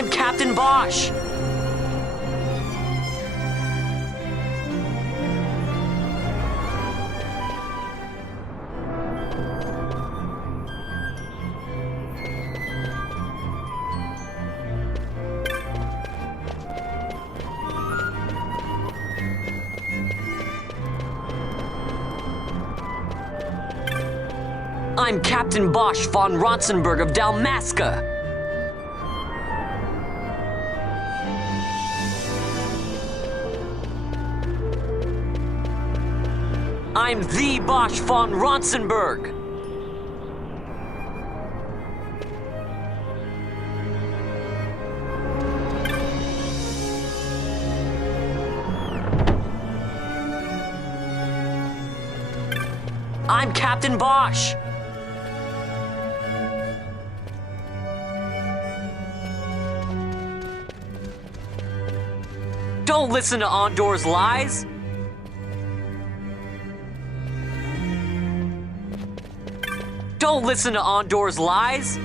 I'm Captain Bosch! I'm Captain Bosch von Ronsenberg of Dalmasca. I'm the Bosch von Ronsenberg. I'm Captain Bosch. Don't listen to Ondor's lies! Don't listen to Ondor's lies!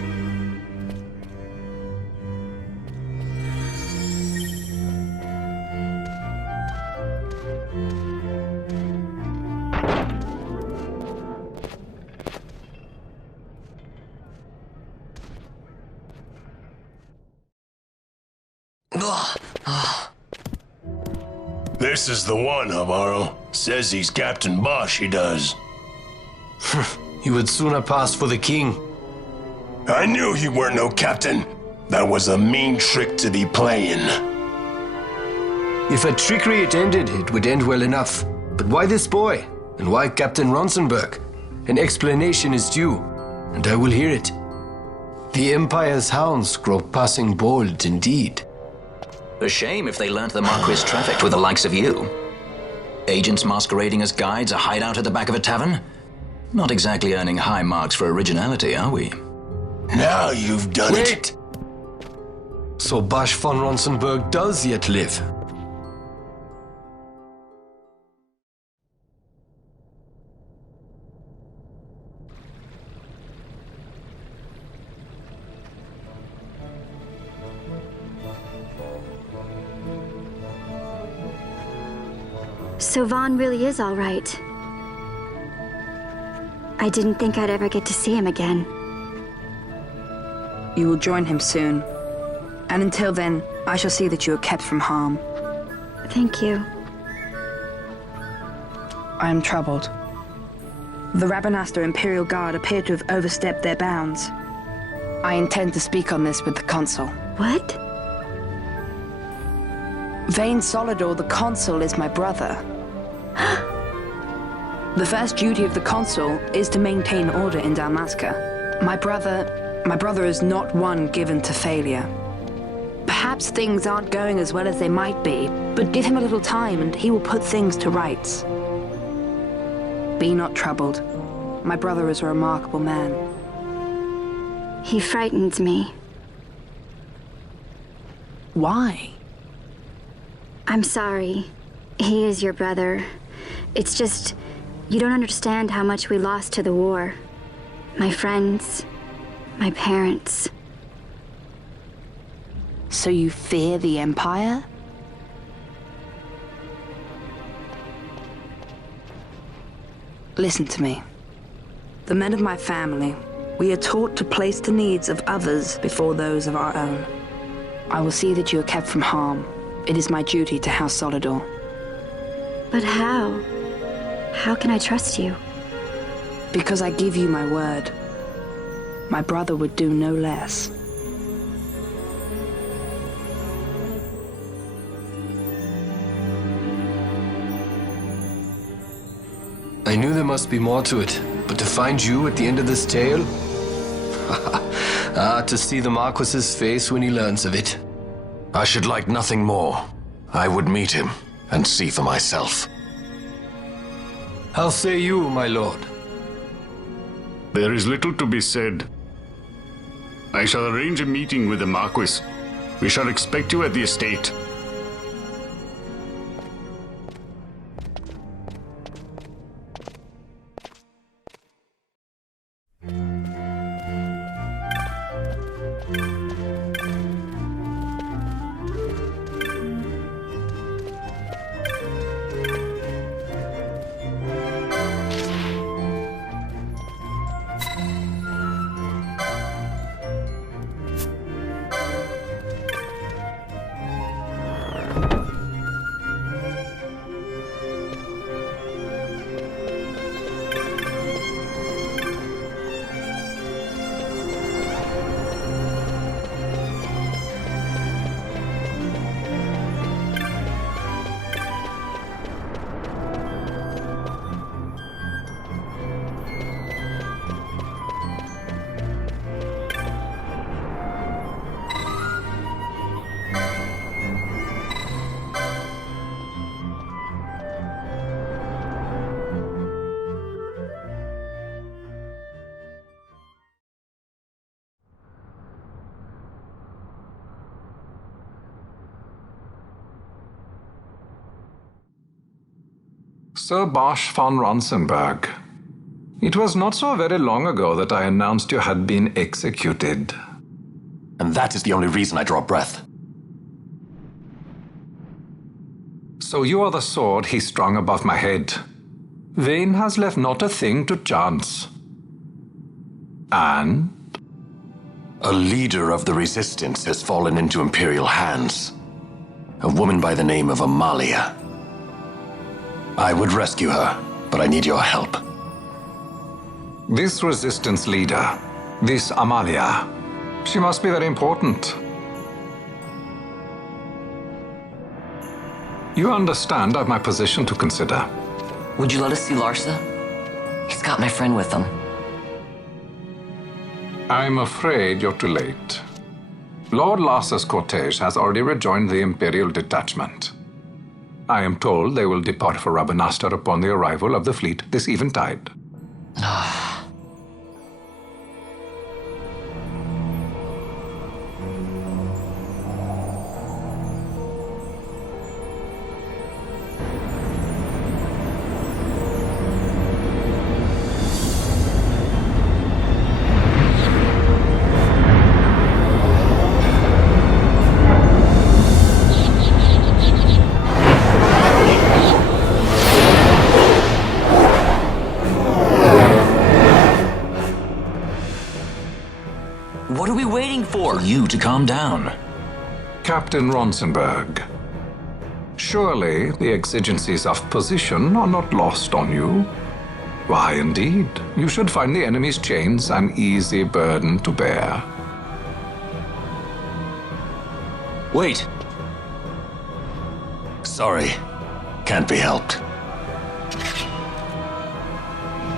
This is the one, Amaro. Says he's Captain Bosch, he does. You would sooner pass for the king. I knew you weren't no captain. That was a mean trick to be playing. If a trickery it ended, it would end well enough. But why this boy? And why Captain Ronsenberg? An explanation is due, and I will hear it. The Empire's hounds grow passing bold indeed. A shame if they learnt the Marquis trafficked with the likes of you. Agents masquerading as guides, a hideout at the back of a tavern? Not exactly earning high marks for originality, are we? Now you've done it. Wait! So Bosch von Ronsenberg does yet live. So Vaughn really is all right. I didn't think I'd ever get to see him again. You will join him soon. And until then, I shall see that you are kept from harm. Thank you. I am troubled. The Rabanastre Imperial Guard appear to have overstepped their bounds. I intend to speak on this with the Consul. What? Vane Solidor, the Consul, is my brother. The first duty of the Consul is to maintain order in Dalmasca. My brother is not one given to failure. Perhaps things aren't going as well as they might be, but give him a little time and he will put things to rights. Be not troubled. My brother is a remarkable man. He frightens me. Why? I'm sorry. He is your brother. It's just, you don't understand how much we lost to the war. My friends, my parents. So you fear the Empire? Listen to me. The men of my family, we are taught to place the needs of others before those of our own. I will see that you are kept from harm. It is my duty to House Solidor. But how? How can I trust you? Because I give you my word. My brother would do no less. I knew there must be more to it, but to find you at the end of this tale? To see the Marquis's face when he learns of it. I should like nothing more. I would meet him and see for myself. How say you, my lord? There is little to be said. I shall arrange a meeting with the Marquis. We shall expect you at the estate. Sir Bosch von Ronsenberg. It was not so very long ago that I announced you had been executed. And that is the only reason I draw breath. So you are the sword he strung above my head. Vane has left not a thing to chance. And? A leader of the resistance has fallen into Imperial hands. A woman by the name of Amalia. I would rescue her, but I need your help. This resistance leader, this Amalia, she must be very important. You understand I've my position to consider. Would you let us see Larsa? He's got my friend with him. I'm afraid you're too late. Lord Larsa's cortege has already rejoined the Imperial detachment. I am told they will depart for Rabanastre upon the arrival of the fleet this eventide. What are we waiting for? You to calm down. Captain Ronsenberg, surely the exigencies of position are not lost on you. Why, indeed, you should find the enemy's chains an easy burden to bear. Wait. Sorry. Can't be helped.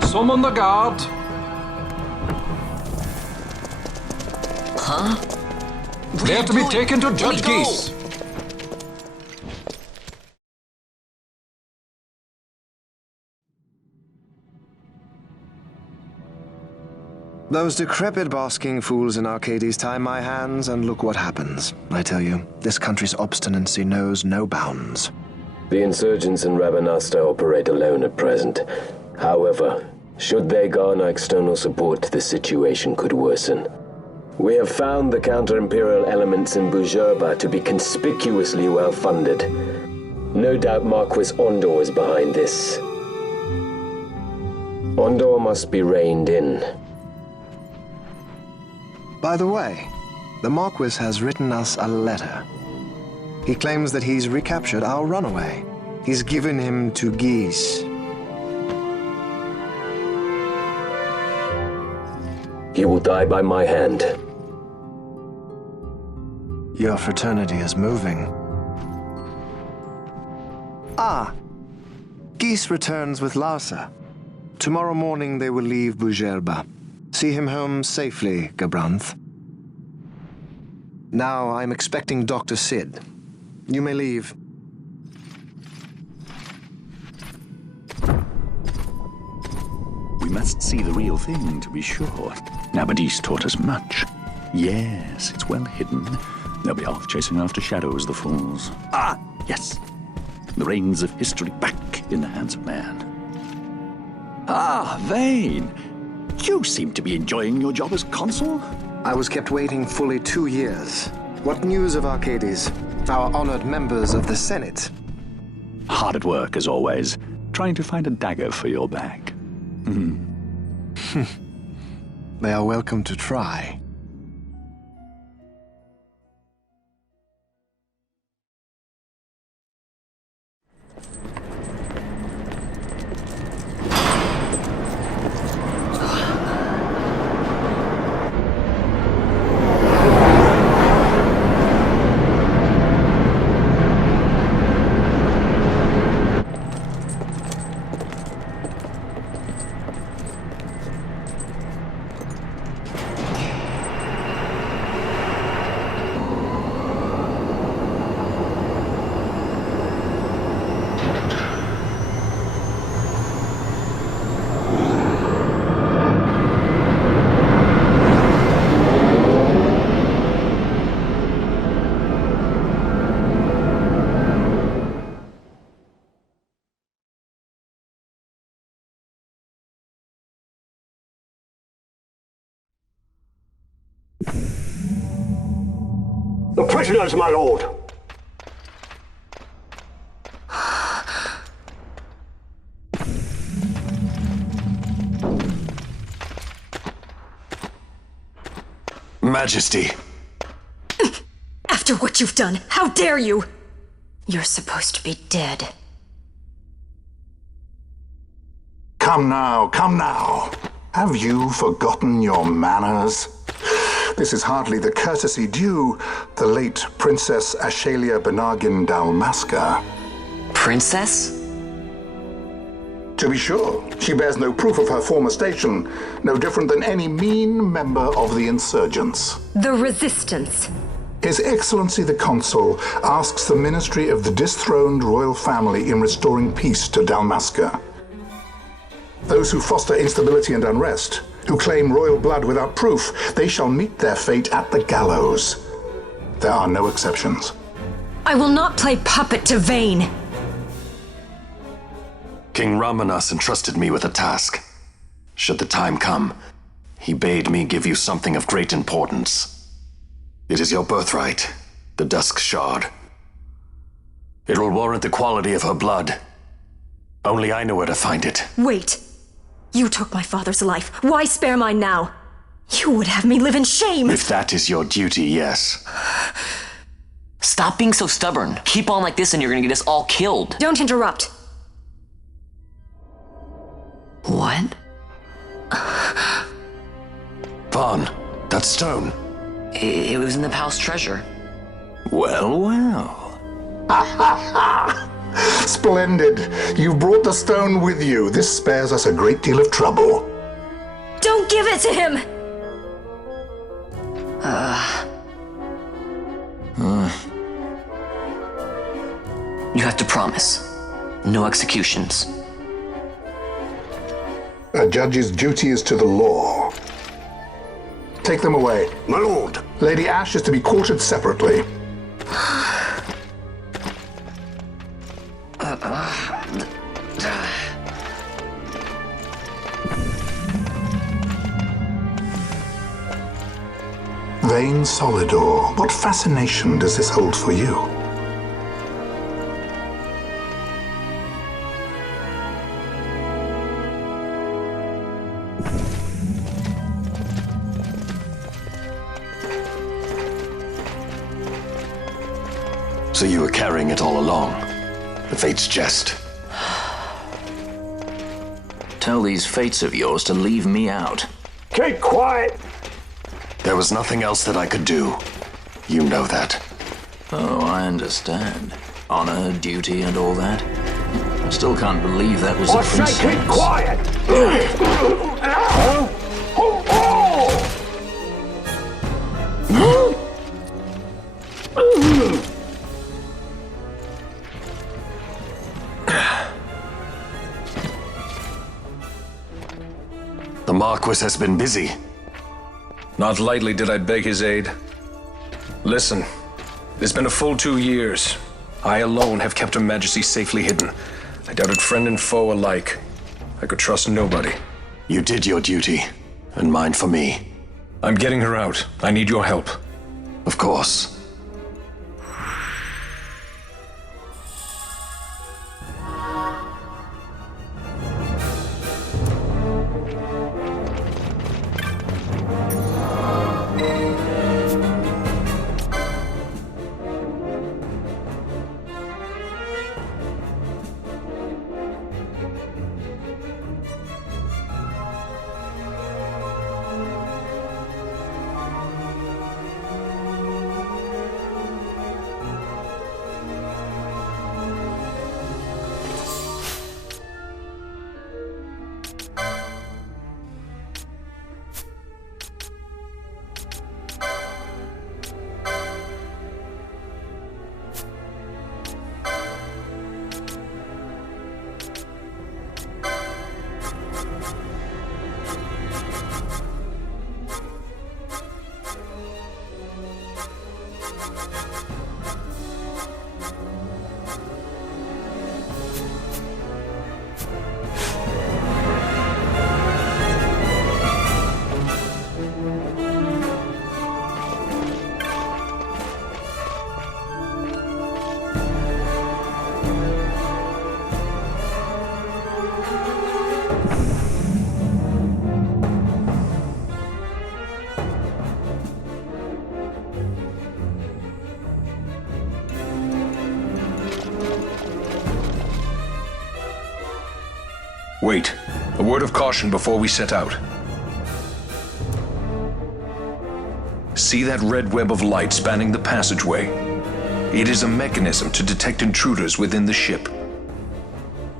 Summon the guard. Huh? They're to be taken to Judge Ghis. Those decrepit basking fools in Arcades tie my hands, and look what happens. I tell you, this country's obstinacy knows no bounds. The insurgents in Rabanastre operate alone at present. However, should they garner external support, the situation could worsen. We have found the counter-imperial elements in Bhujerba to be conspicuously well-funded. No doubt Marquis Ondor is behind this. Ondor must be reined in. By the way, the Marquis has written us a letter. He claims that he's recaptured our runaway. He's given him to Ghis. He will die by my hand. Your fraternity is moving. Ah! Ghis returns with Larsa. Tomorrow morning they will leave Bhujerba. See him home safely, Gabranth. Now I'm expecting Dr. Sid. You may leave. We must see the real thing, to be sure. Nabadis taught us much. Yes, it's well hidden. They'll be off chasing after shadows, the fools. Ah, yes. The reins of history back in the hands of man. Ah, Vane. You seem to be enjoying your job as consul. I was kept waiting fully 2 years. What news of Arcades? Our honored members of the Senate? Hard at work, as always, trying to find a dagger for your back. They are welcome to try. The prisoners, my lord. Majesty. After what you've done, how dare you? You're supposed to be dead. Come now, come now. Have you forgotten your manners? This is hardly the courtesy due the late Princess Ashalia Benargin Dalmasca. Princess? To be sure, she bears no proof of her former station, no different than any mean member of the insurgents. The Resistance. His Excellency the Consul asks the ministry of the dethroned royal family in restoring peace to Dalmasca. Those who foster instability and unrest, who claim royal blood without proof, they shall meet their fate at the gallows. There are no exceptions. I will not play puppet to Vayne. King Ramanas entrusted me with a task. Should the time come, he bade me give you something of great importance. It is your birthright, the Dusk Shard. It will warrant the quality of her blood. Only I know where to find it. Wait. You took my father's life. Why spare mine now? You would have me live in shame. If that is your duty, yes. Stop being so stubborn. Keep on like this and you're gonna get us all killed. Don't interrupt. What? Vaughn, that stone. It was in the palace treasure. Well, well. Splendid. You've brought the stone with you. This spares us a great deal of trouble. Don't give it to him! You have to promise. No executions. A judge's duty is to the law. Take them away. My lord. Lady Ash is to be quartered separately. Vayne Solidor, what fascination does this hold for you? So you were carrying it all along. The Fate's jest. Tell these fates of yours to leave me out. Keep quiet. There was nothing else that I could do. You know that. Oh, I understand. Honor, duty, and all that. I still can't believe that was a princess. I say keep quiet. The Marquis has been busy. Not lightly did I beg his aid. Listen, it's been a full 2 years. I alone have kept Her Majesty safely hidden. I doubted friend and foe alike. I could trust nobody. You did your duty, and mine for me. I'm getting her out. I need your help. Of course. Wait. A word of caution before we set out. See that red web of light spanning the passageway? It is a mechanism to detect intruders within the ship.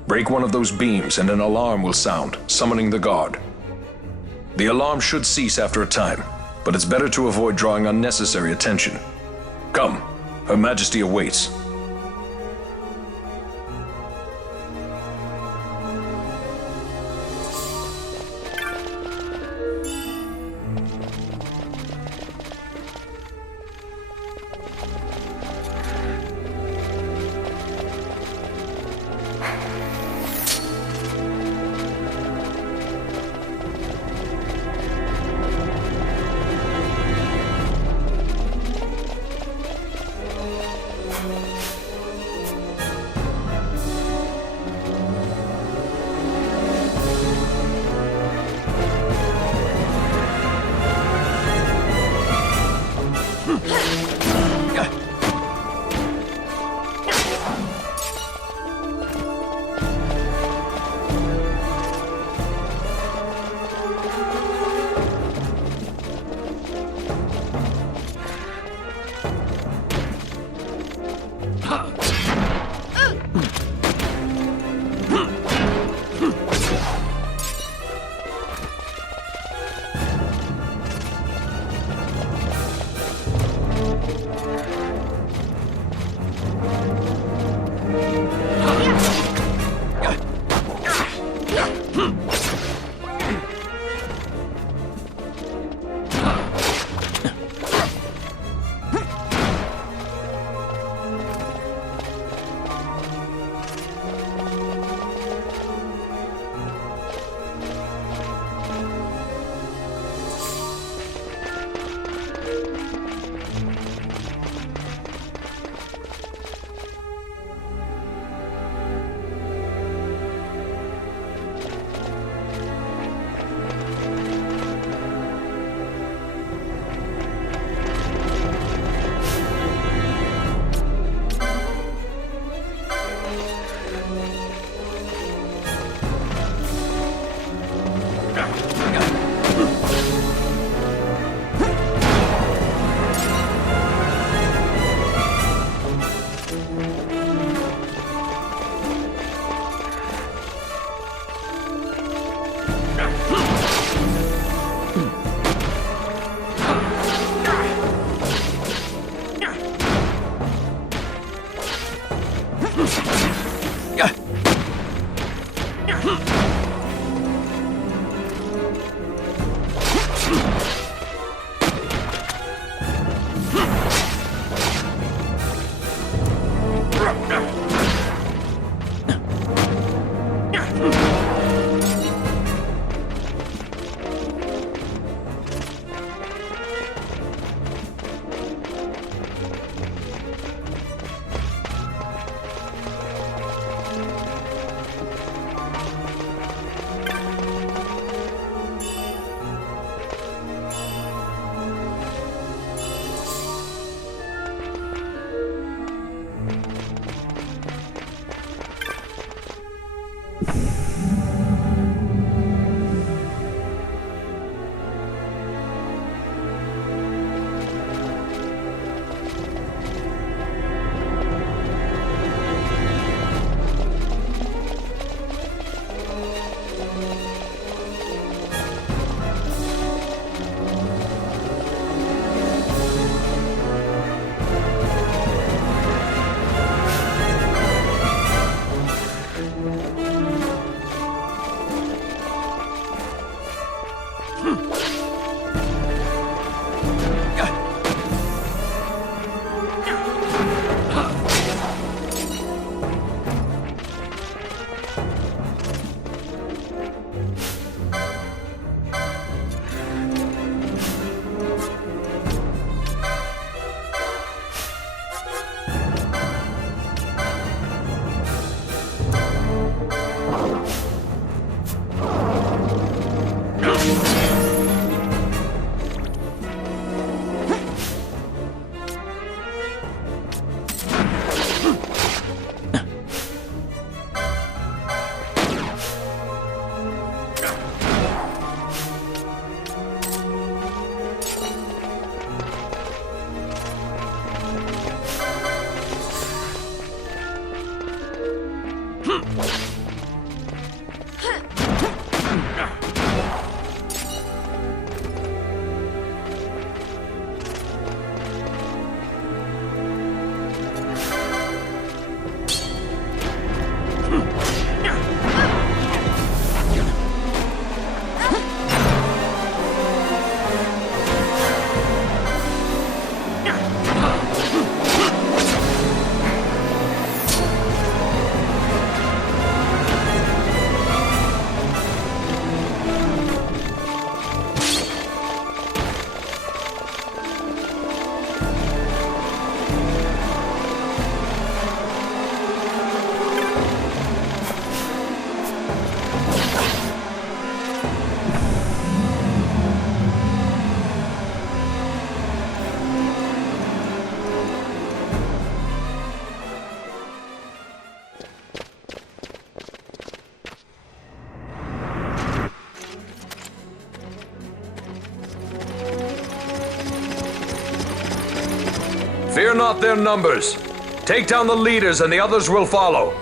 Break one of those beams and an alarm will sound, summoning the guard. The alarm should cease after a time, but it's better to avoid drawing unnecessary attention. Come, Her Majesty awaits. not their numbers. Take down the leaders and the others will follow.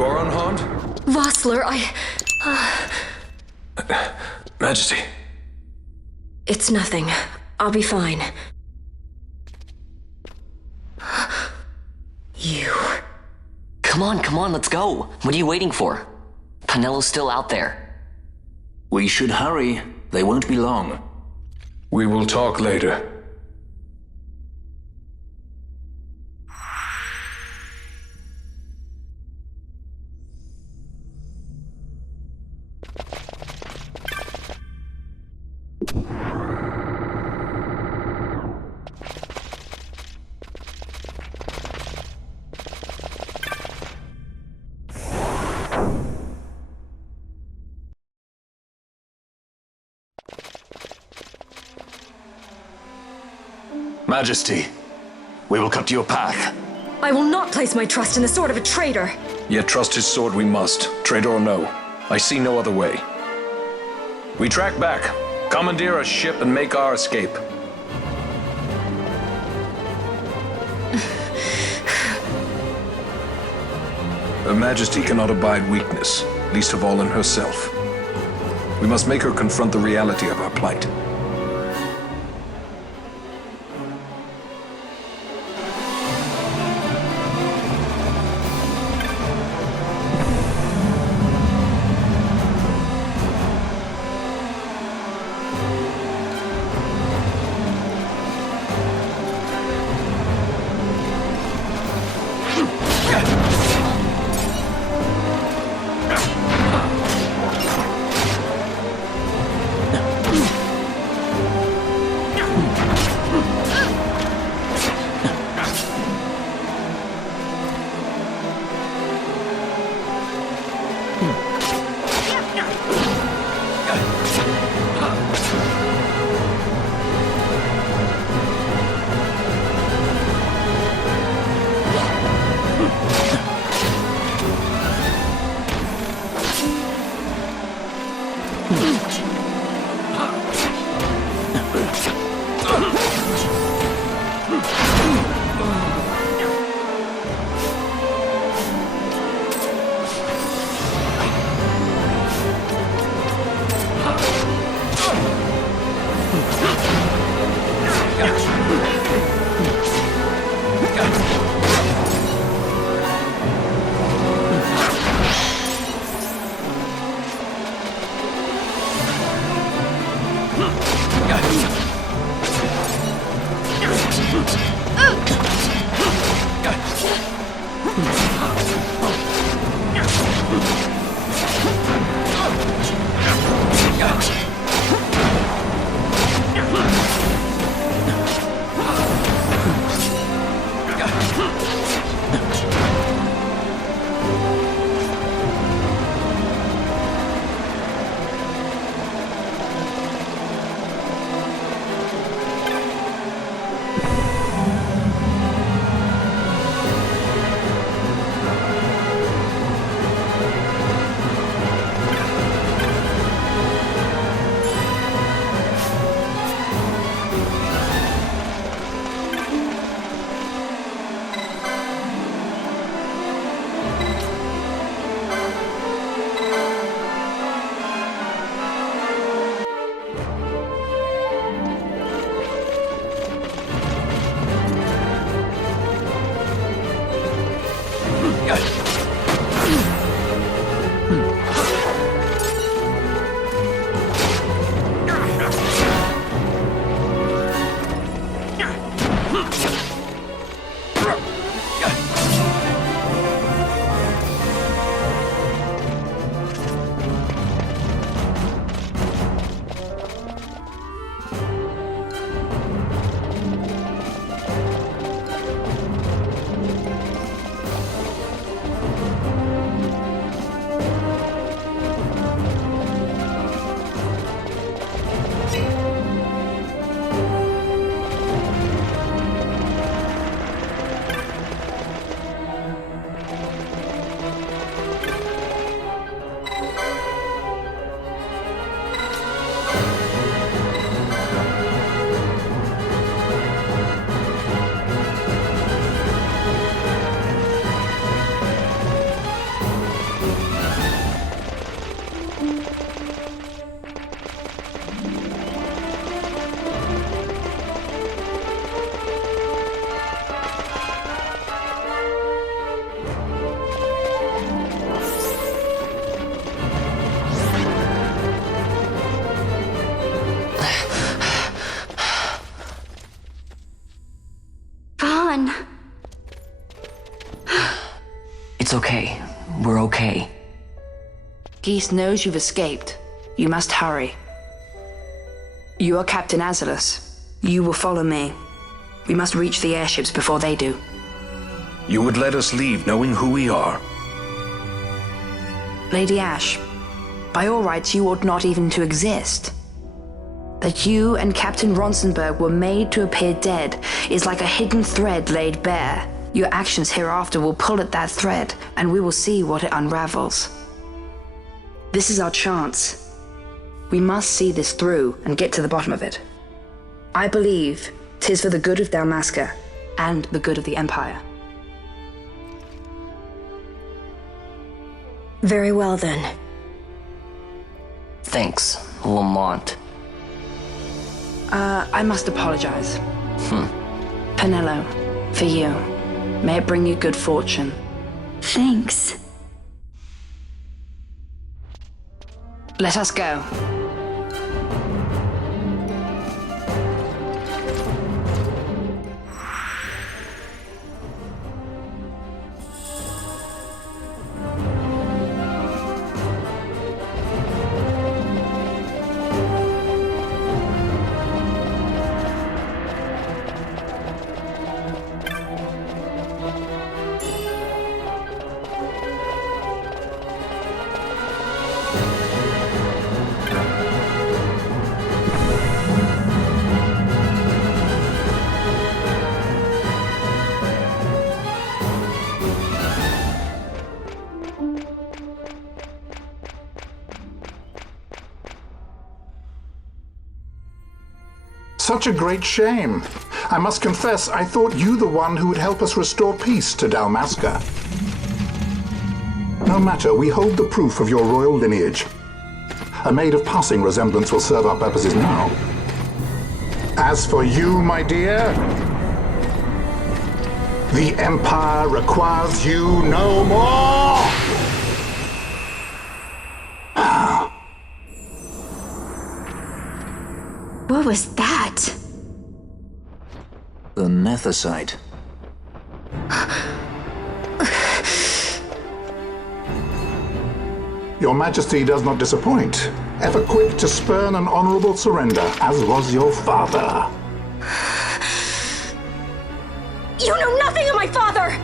You are unharmed? Vossler, Majesty. It's nothing. I'll be fine. You. Come on, let's go. What are you waiting for? Penello's still out there. We should hurry. They won't be long. We will talk later. Majesty, we will cut your path. I will not place my trust in the sword of a traitor. Yet trust his sword we must, traitor or no. I see no other way. We track back, commandeer a ship and make our escape. Her Majesty cannot abide weakness, least of all in herself. We must make her confront the reality of our plight. Ghis knows you've escaped. You must hurry. You are Captain Azalus. You will follow me. We must reach the airships before they do. You would let us leave knowing who we are? Lady Ash, by all rights you ought not even to exist. That you and Captain Ronsenberg were made to appear dead is like a hidden thread laid bare. Your actions hereafter will pull at that thread, and we will see what it unravels. This is our chance. We must see this through and get to the bottom of it. I believe 'tis for the good of Dalmasca and the good of the Empire. Very well, then. Thanks, Lamont. I must apologize. Penelo, for you. May it bring you good fortune. Thanks. Let us go. Such a great shame. I must confess, I thought you the one who would help us restore peace to Dalmasca. No matter, we hold the proof of your royal lineage. A maid of passing resemblance will serve our purposes now. As for you, my dear, the Empire requires you no more! What was that? The Nethicite. Your Majesty does not disappoint. Ever quick to spurn an honorable surrender, as was your father. You know nothing of my father!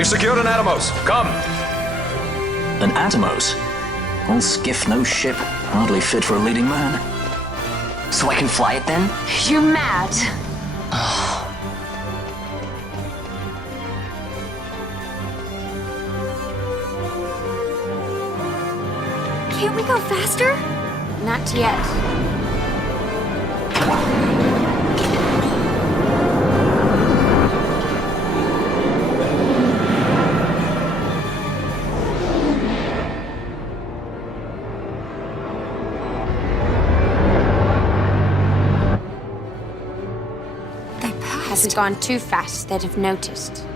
We've secured an Atomos. Come! An Atomos? All skiff, no ship. Hardly fit for a leading man. So I can fly it then? You're mad. Can't we go faster? Not yet. Has it gone too fast, they'd have noticed.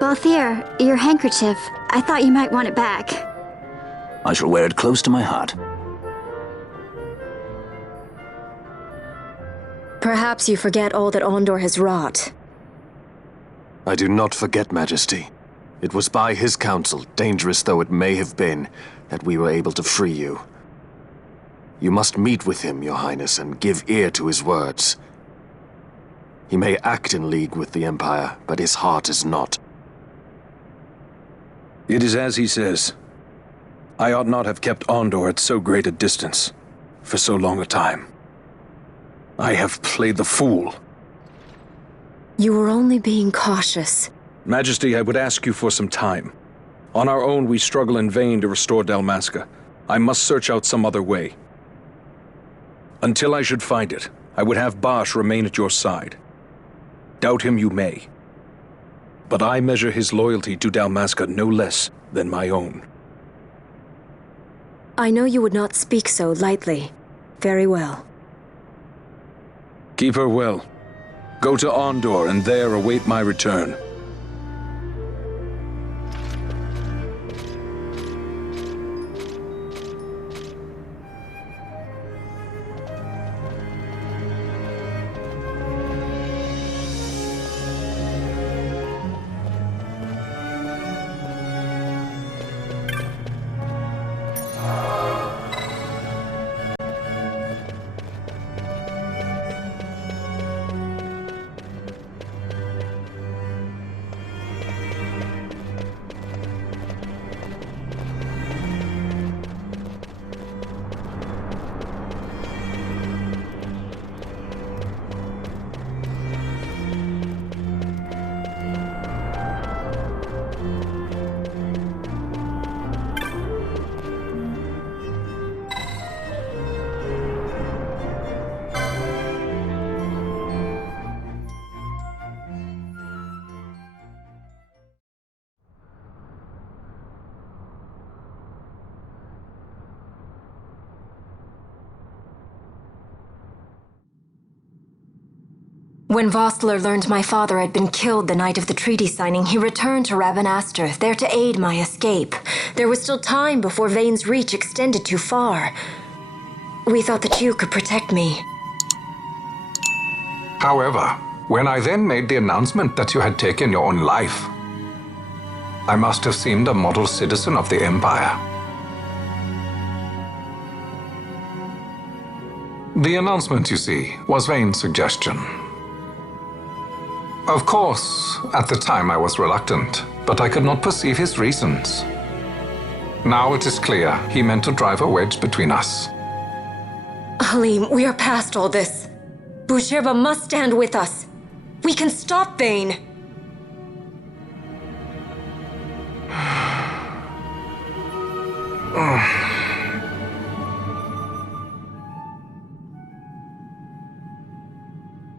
Balthier, your handkerchief. I thought you might want it back. I shall wear it close to my heart. Perhaps you forget all that Ondor has wrought. I do not forget, Majesty. It was by his counsel, dangerous though it may have been, that we were able to free you. You must meet with him, Your Highness, and give ear to his words. He may act in league with the Empire, but his heart is not. It is as he says. I ought not have kept Ondor at so great a distance, for so long a time. I have played the fool. You were only being cautious. Majesty, I would ask you for some time. On our own, we struggle in vain to restore Dalmasca. I must search out some other way. Until I should find it, I would have Bosch remain at your side. Doubt him you may. But I measure his loyalty to Dalmasca no less than my own. I know you would not speak so lightly. Very well. Keep her well. Go to Ondor and there await my return. When Vossler learned my father had been killed the night of the treaty signing, he returned to Rabanastre, there to aid my escape. There was still time before Vane's reach extended too far. We thought that you could protect me. However, when I then made the announcement that you had taken your own life, I must have seemed a model citizen of the Empire. The announcement, you see, was Vane's suggestion. Of course, at the time I was reluctant, but I could not perceive his reasons. Now it is clear he meant to drive a wedge between us. Halim, we are past all this. Bhujerba must stand with us. We can stop Vane.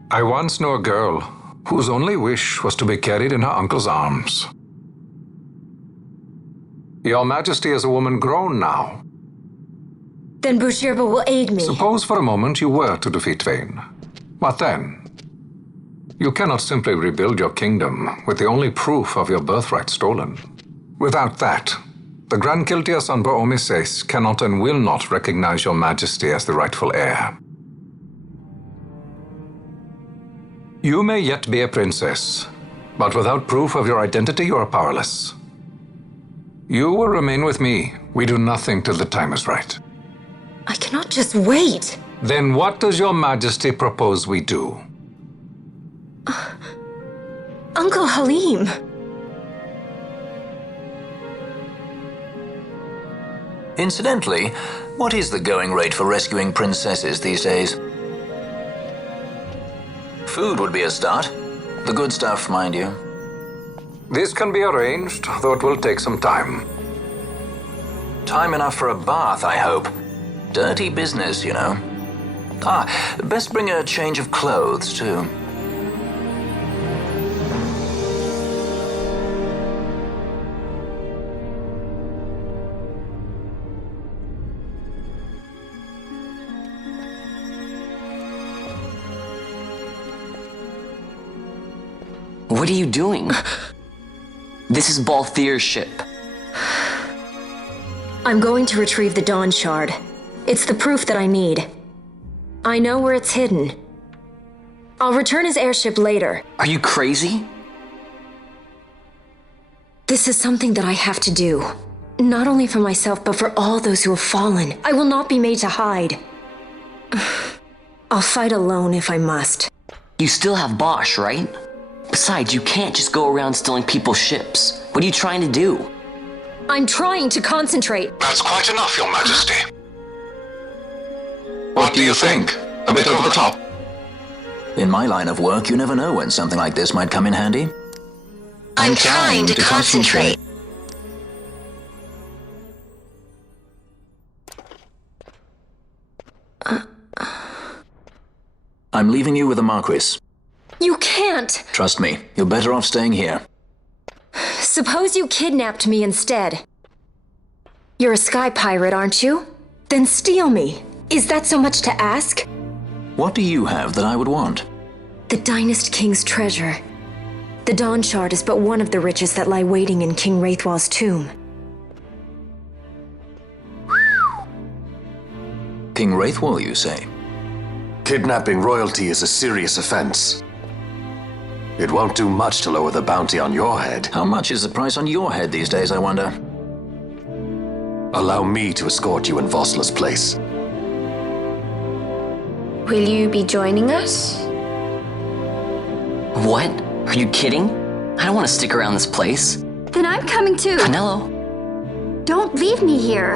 I once knew a girl whose only wish was to be carried in her uncle's arms. Your Majesty is a woman grown now. Then Bhujerba will aid me. Suppose for a moment you were to defeat Vane. What then? You cannot simply rebuild your kingdom with the only proof of your birthright stolen. Without that, The Grand Kiltias on Omises cannot and will not recognize your majesty as the rightful heir. You may yet be a princess, but without proof of your identity, you are powerless. You will remain with me. We do nothing till the time is right. I cannot just wait. Then what does your majesty propose we do? Uncle Halim. Incidentally, what is the going rate for rescuing princesses these days? Food would be a start. The good stuff, mind you. This can be arranged, though it will take some time. Time enough for a bath, I hope. Dirty business, you know. Best bring a change of clothes, too. What are you doing? This is Balthier's ship. I'm going to retrieve the Dawn Shard. It's the proof that I need. I know where it's hidden. I'll return his airship later. Are you crazy? This is something that I have to do. Not only for myself, but for all those who have fallen. I will not be made to hide. I'll fight alone if I must. You still have Bosch, right? Besides, you can't just go around stealing people's ships. What are you trying to do? I'm trying to concentrate. That's quite enough, Your Majesty. What do you think? A bit over the top? In my line of work, you never know when something like this might come in handy. I'm trying to concentrate. I'm leaving you with the Marquis. You can't! Trust me, you're better off staying here. Suppose you kidnapped me instead. You're a sky pirate, aren't you? Then steal me. Is that so much to ask? What do you have that I would want? The Dynast King's treasure. The Dawn Shard is but one of the riches that lie waiting in King Wraithwall's tomb. King Wraithwall, you say? Kidnapping royalty is a serious offense. It won't do much to lower the bounty on your head. How much is the price on your head these days, I wonder? Allow me to escort you in Vosla's place. Will you be joining us? What? Are you kidding? I don't want to stick around this place. Then I'm coming too. Penelo. Don't leave me here.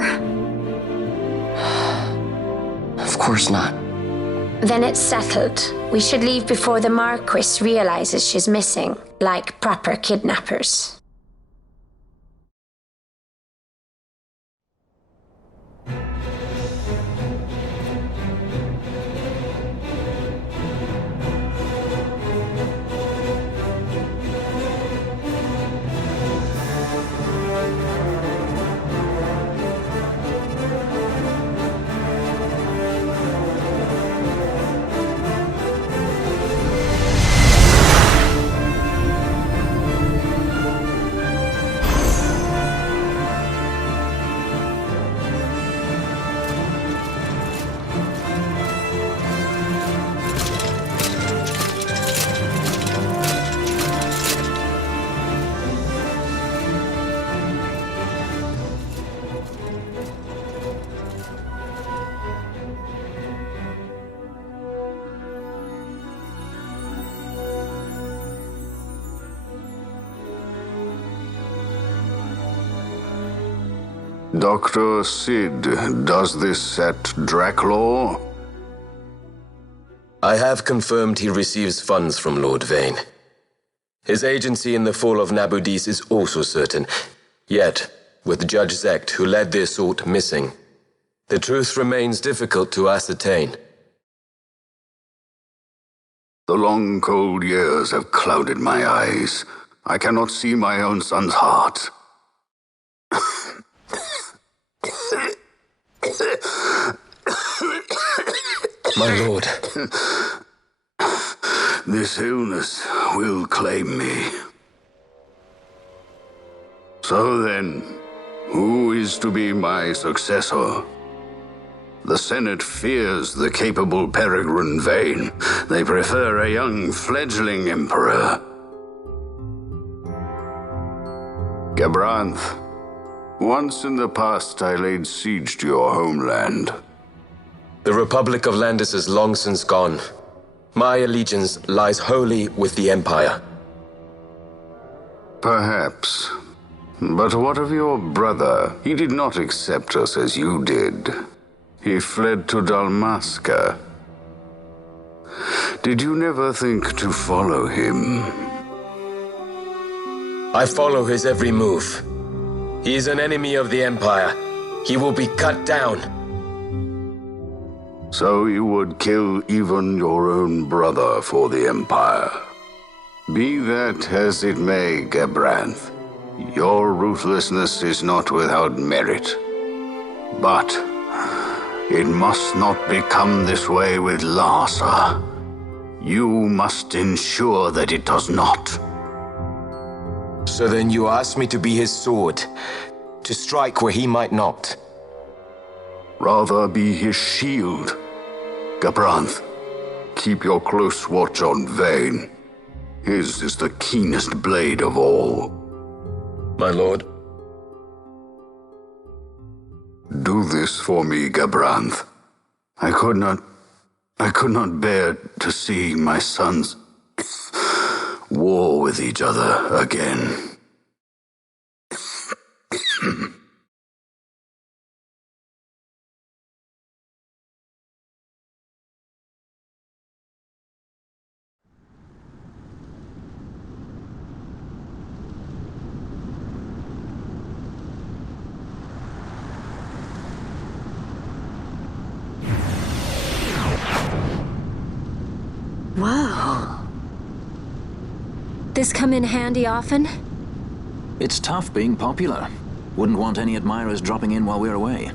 Of course not. Then it's settled. We should leave before the Marquis realizes she's missing, like proper kidnappers. Dr. Sid, does this set Draclaw? I have confirmed he receives funds from Lord Vane. His agency in the fall of Nabudis is also certain. Yet, with Judge Zekt, who led the assault, missing, the truth remains difficult to ascertain. The long, cold years have clouded my eyes. I cannot see my own son's heart. My lord. This illness will claim me. So then, Who is to be my successor? The Senate fears the capable Peregrine Vane. They prefer a young fledgling emperor. Gabranth, once in the past I laid siege to your homeland. The Republic of Landis is long since gone. My allegiance lies wholly with the Empire. Perhaps. But what of your brother? He did not accept us as you did. He fled to Dalmasca. Did you never think to follow him? I follow his every move. He is an enemy of the Empire. He will be cut down. So you would kill even your own brother for the Empire. Be that as it may, Gabranth, your ruthlessness is not without merit. But it must not become this way with Larsa. You must ensure that it does not. So then you ask me to be his sword, to strike where he might not. Rather be his shield. Gabranth, keep your close watch on Vane. His is the keenest blade of all. My lord. Do this for me, Gabranth. I could not bear to see my sons war with each other again. Whoa. This come in handy often? It's tough being popular. Wouldn't want any admirers dropping in while we're away.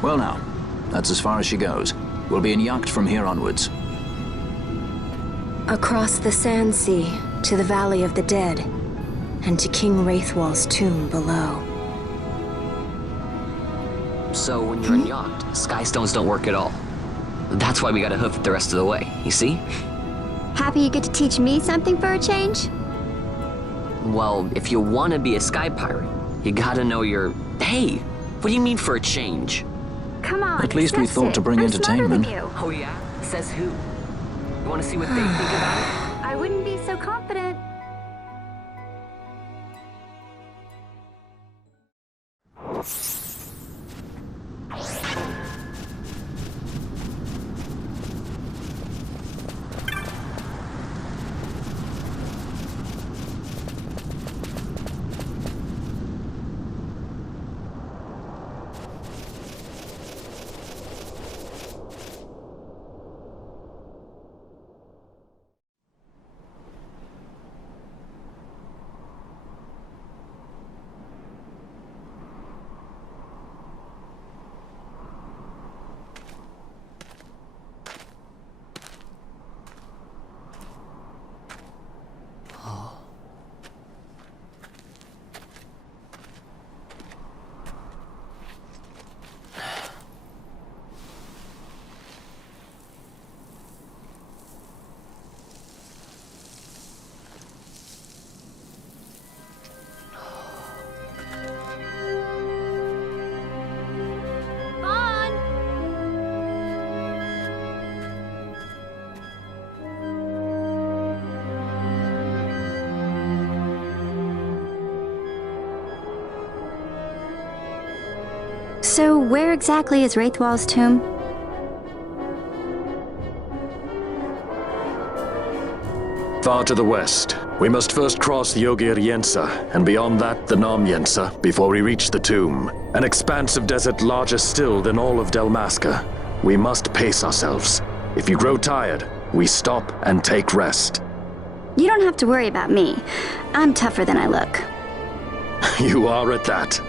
Well now, that's as far as she goes. We'll be in yacht from here onwards. Across the Sand Sea, to the Valley of the Dead, and to King Wraithwall's tomb below. So when you're in yacht, skystones don't work at all. That's why we gotta hoof it the rest of the way, you see? Happy you get to teach me something for a change? Well, if you want to be a sky pirate, you gotta know your... Hey, what do you mean for a change? Come on, At least we thought to bring I'm entertainment. smarter than you. Oh yeah? Says who? You want to see what they think about it? I wouldn't be so confident. So where exactly is Wraithwall's tomb? Far to the west. We must first cross the Nam-Yensa, and beyond that the Nam-Yensa, before we reach the tomb. An expanse of desert larger still than all of Dalmasca. We must pace ourselves. If you grow tired, we stop and take rest. You don't have to worry about me. I'm tougher than I look. You are at that.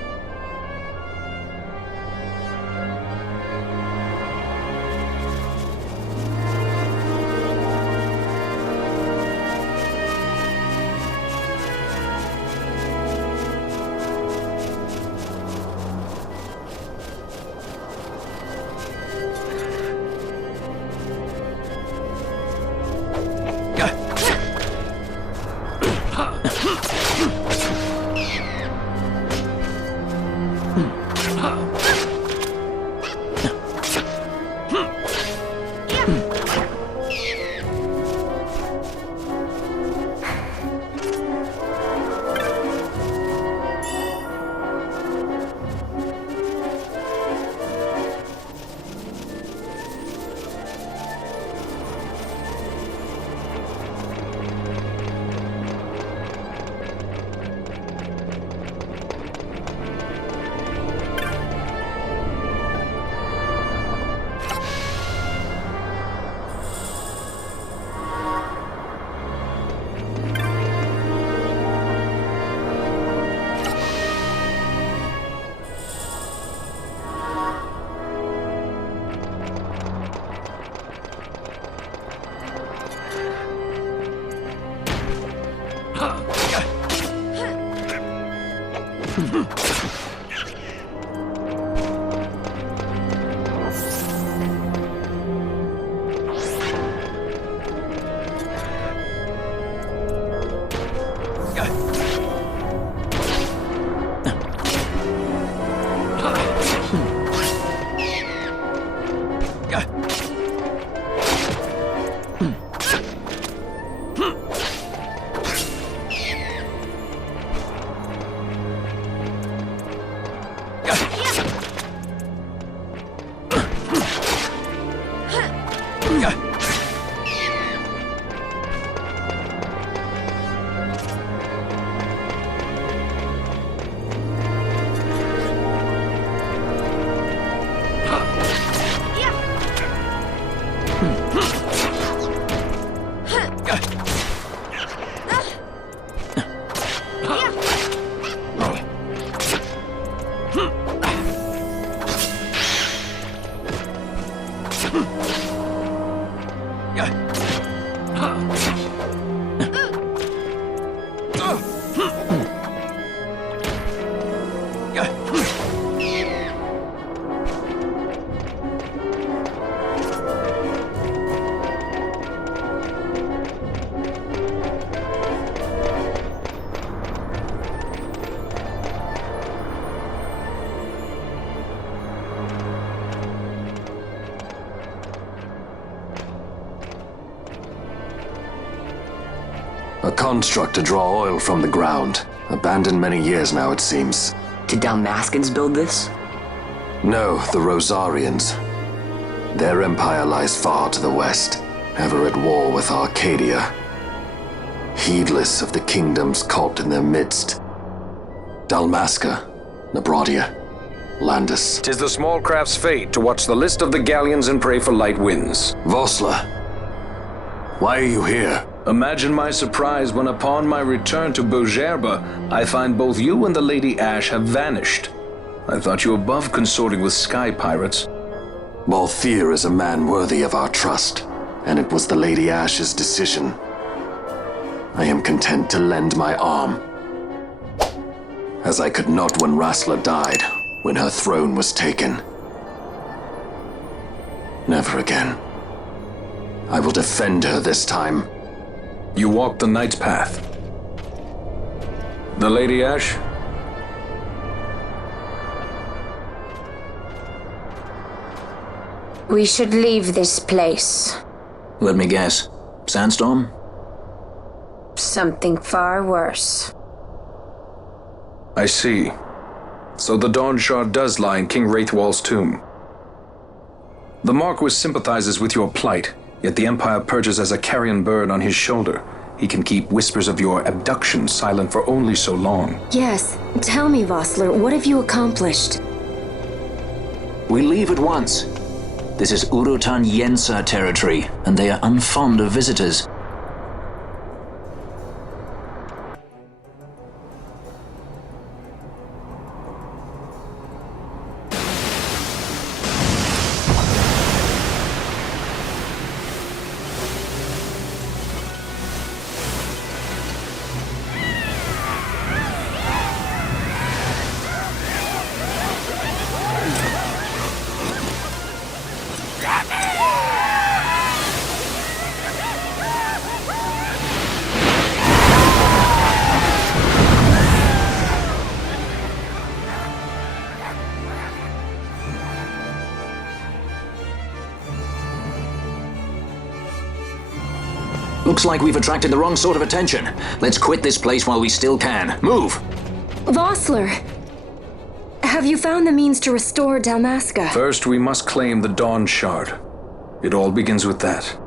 A construct to draw oil from the ground. Abandoned many years now, it seems. Did Dalmaskans build this? No, the Rosarians. Their empire lies far to the west, ever at war with Arcadia. Heedless of the kingdoms caught in their midst. Dalmasca, Nabradia, Landis. 'Tis the small craft's fate to watch the list of the galleons and pray for light winds. Vosla, why are you here? Imagine my surprise when upon my return to Bhujerba, I find both you and the Lady Ash have vanished. I thought you above consorting with sky pirates. Balthier is a man worthy of our trust, and it was the Lady Ash's decision. I am content to lend my arm, as I could not when Rassler died, when her throne was taken. Never again. I will defend her this time. You walked the Knight's path. The Lady Ash? We should leave this place. Let me guess. Sandstorm? Something far worse. I see. So the Dawn Shard does lie in King Wraithwall's tomb. The Marquis sympathizes with your plight, yet the Empire perches as a carrion bird on his shoulder. He can keep whispers of your abduction silent for only so long. Yes. Tell me, Vossler, what have you accomplished? We leave at once. This is Nam-Yensa territory, and they are unfond of visitors. Looks like we've attracted the wrong sort of attention. Let's quit this place while we still can. Move! Vossler! Have you found the means to restore Dalmasca? First, we must claim the Dawn Shard. It all begins with that.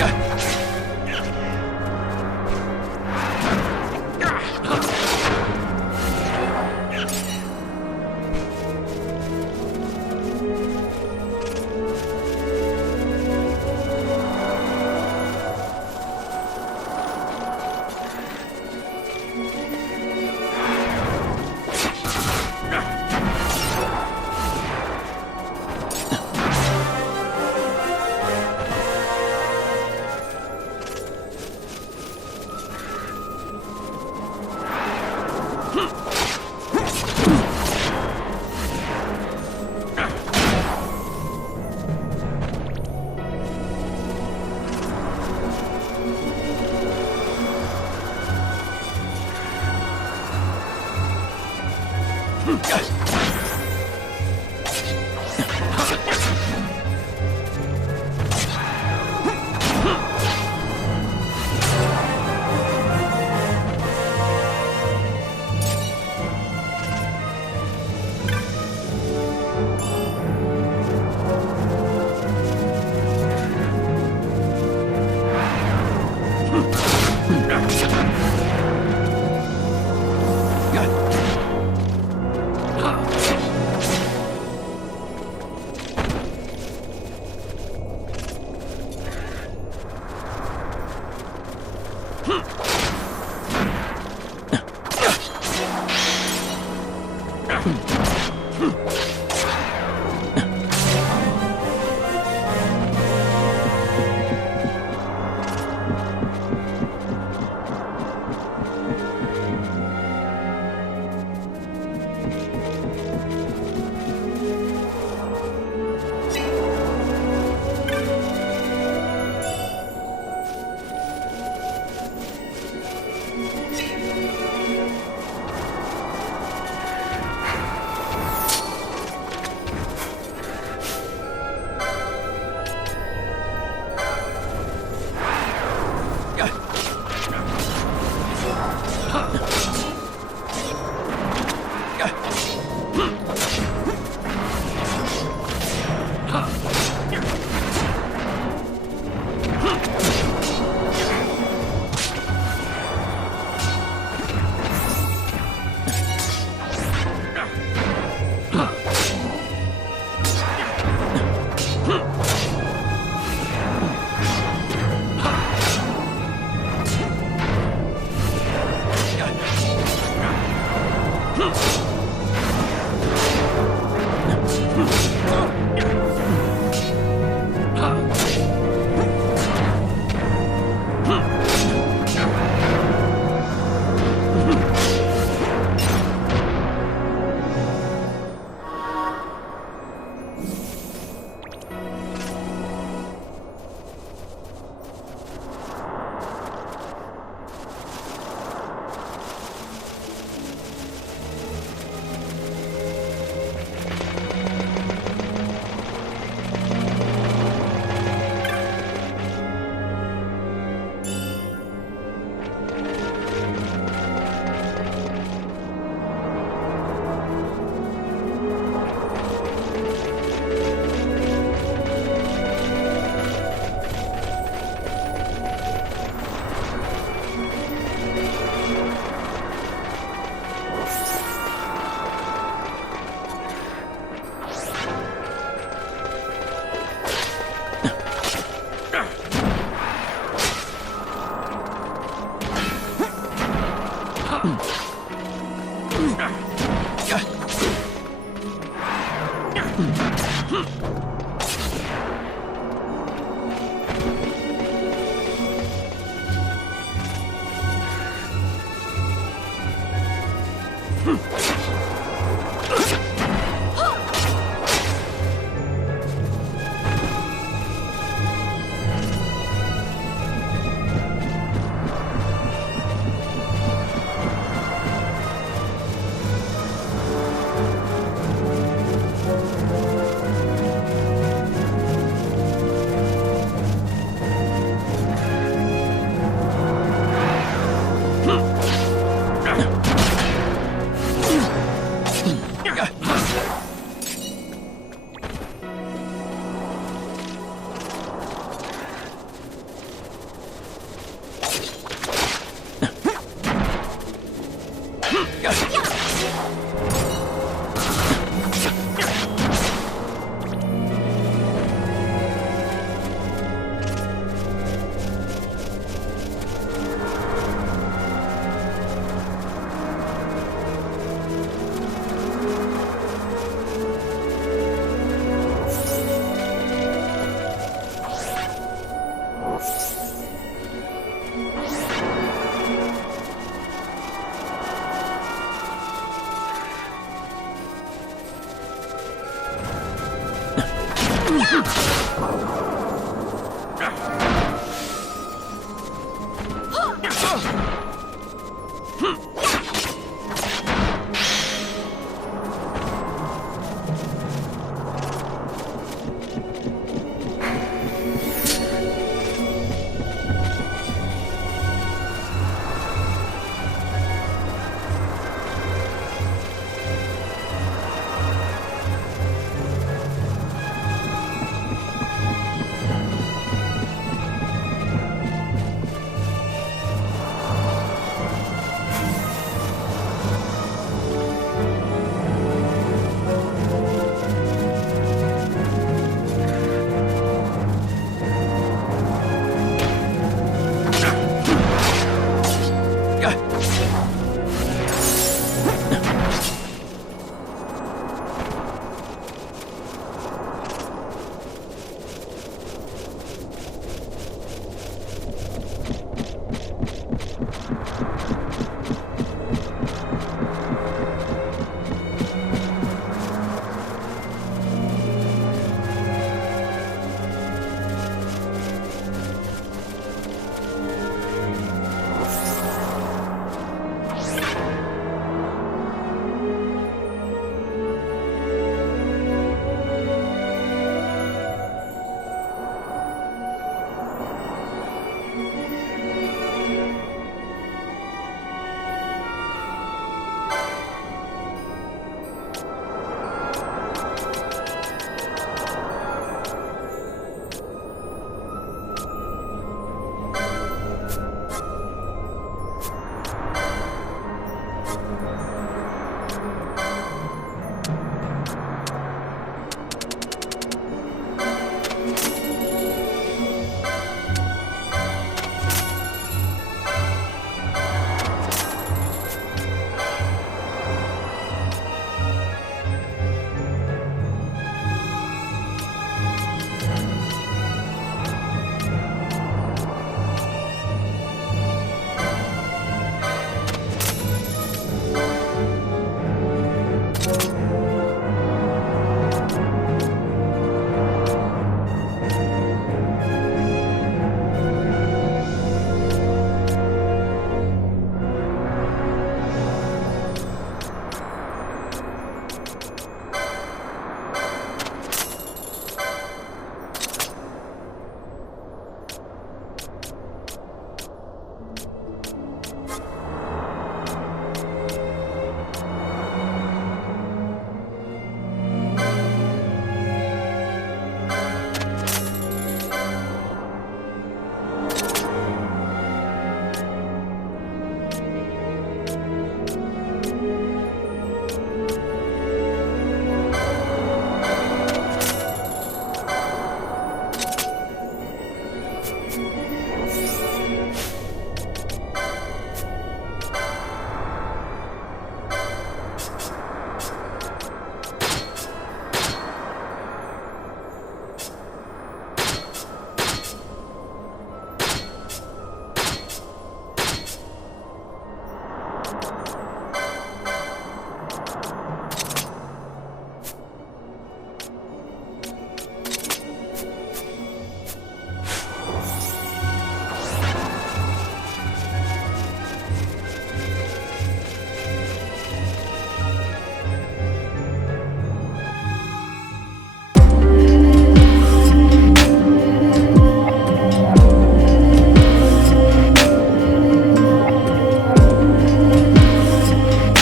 Hmm.